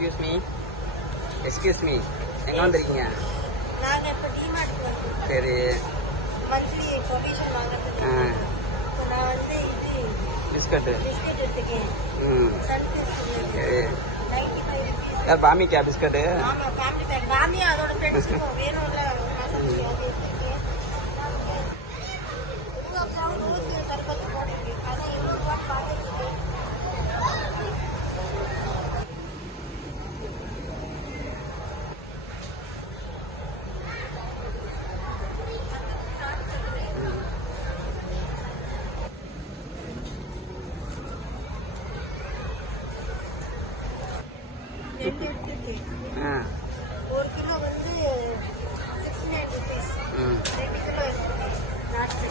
Excuse me எங்கே வந்திருக்கீங்க? நாங்கள் இப்போ டிமார்ட்க்கு வந்திருக்கோம். சரி. மந்த்லி ப்ரொவிஷன் வாங்குறதுக்கு. நான் வந்து இது பிஸ்கட் எடுத்துக்கேன். சரி. யார் பாமிக்கா பிஸ்கட்டு? ஆமாம், ஃபேமிலி பேக். பாமியா அதோட ஃப்ரெண்ட்ஸுக்கும் வேணும்ல மாசத்துக்கு அது எடுத்துக்கேன். அப்புறம் ரோஸ் சர்பத்து போடுங்க. அதான் எவ்வளோ ரூபான்னு பார்த்துட்டு ரெண்டு எடுத்துருக்கேன். 1 கிலோ வந்து 69 rupees. 2 கிலோ எடுத்துருக்கேன். நாட்டு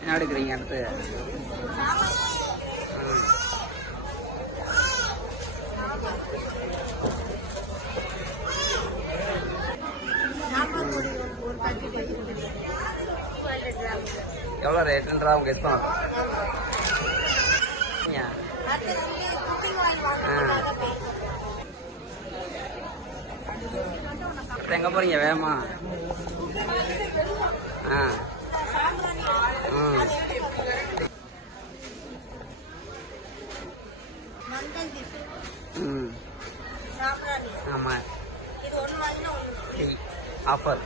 என்ன எடுக்கிறீங்க அடுத்து? எவ்வளோ ரேட்டுன்றா உங்க கெஸ் பண்ணலாம். எங்க போறீங்க வேகமா? ஆமா, இது ஒன்று வாங்கினா ஒன்று ஆஃபர்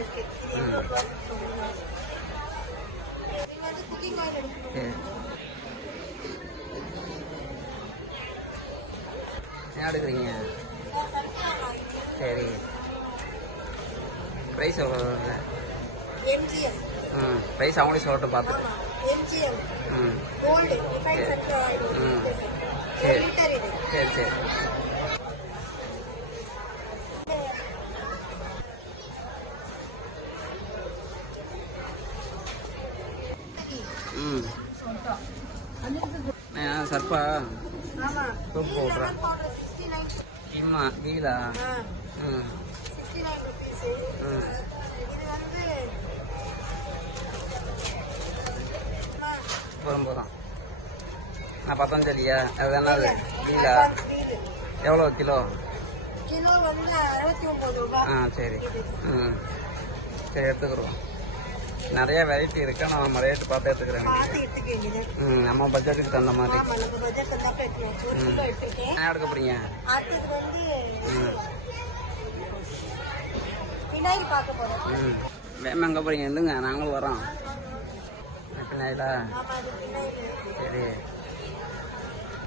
இருக்கு. இது வந்து குக்கிங் ஆயில் எடுக்கணும். என்ன எடுக்கிறீங்க? சரி. ப்ரைஸ் எவ்வளோ வருது? MGM. ப்ரைஸ் அவங்களே சொல்லட்டும் பார்த்துட்டு. MGM gold refined sunflower oil. சரி லிட்டர் இது. சரி சரி. சர்ப்பா சோப்பு பவுடரா? இம்மா வீடா? 69 rupees. இது வந்து போதும். நான் பத்தஞ்சலியா? அதுதானே அது வீடா? எவ்வளோ கிலோ? கிலோ வந்து 69 ரூபாய். சரி. சரி எடுத்துக்கிறோம். நிறைய வெரைட்டி இருக்கு. நான் நம்ம ரேட்டு பார்த்து எடுத்துக்கிறேன். நம்ம பட்ஜெட்டுக்கு தகுந்த மாதிரி. என்ன எடுக்க போறீங்க? வேமா எங்க போறீங்க? இல்லைங்க நாங்களும் வரோம். பின்னாயிலா? சரி.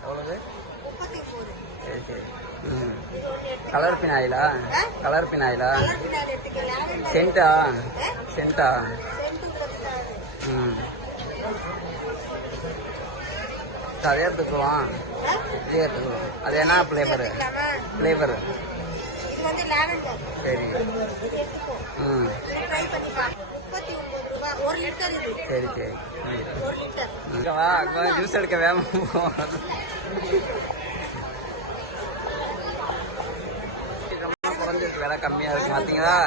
எவ்வளவு? சரி சரி. கலர் பினாயிலா? சென்டா? அதே எடுத்துக்குவோம். அது என்ன ஃப்ளேவரு? சரி. சரி சரி. இங்க வா, ஜூஸ் எடுக்க வேகமா குறைஞ்சிருக்கு. விலை கம்மியா இருக்கு பார்த்தீங்களா?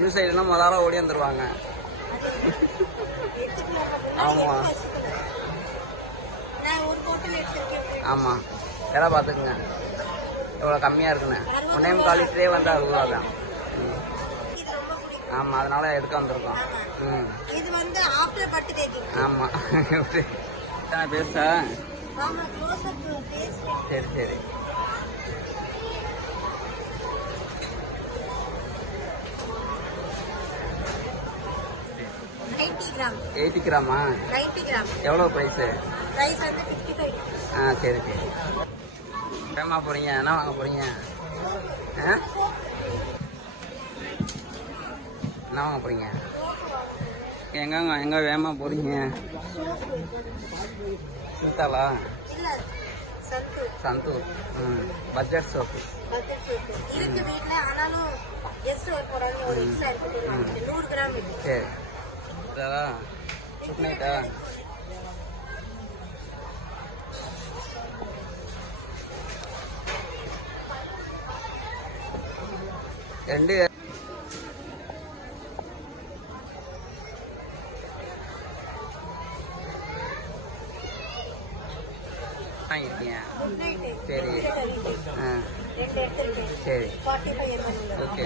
ஜூஸ் ஐட்டம் முதல்ல ஓடி வந்துருவாங்க. ஆமா ஆமா, விலை பார்த்துக்குங்க எவ்வளோ கம்மியா இருக்குன்னு. 1.25 லிட்டரே வந்து 60 ரூபா தான். ஆமா, அதனால எடுக்க வந்திருக்கோம். இது வந்து ஆஃப்டர் பர்த்டே. ஆமா பேசா? சரி சரி. கிராம். 80 கிராமா? 90 கிராம். எவ்வளோ ப்ரைஸ்? ப்ரைஸ் வந்து 55. சரி சரி. வேகமா போறீங்க? என்ன வாங்க போறீங்க? என்ன வாங்க போறீங்க? எங்க வேகமா போறீங்க? சோப்பு சித்தாலா? இல்ல Santoor Santoor. Budget soap. Bucket soap இருக்கு வீட்டுல. ஆனாலும் கெஸ்ட் வர போறாங்க, ஒரு எக்ஸ்ட்ரா இருக்கு. 100 கிராம் இருக்கு. சரி. குட் நைட்டா? ரெண்டு வாங்கிருக்கீங்க? Good night. சரி. ஆ 2 எடுத்துருக்கேன். சரி. 45 ml. ஓகே.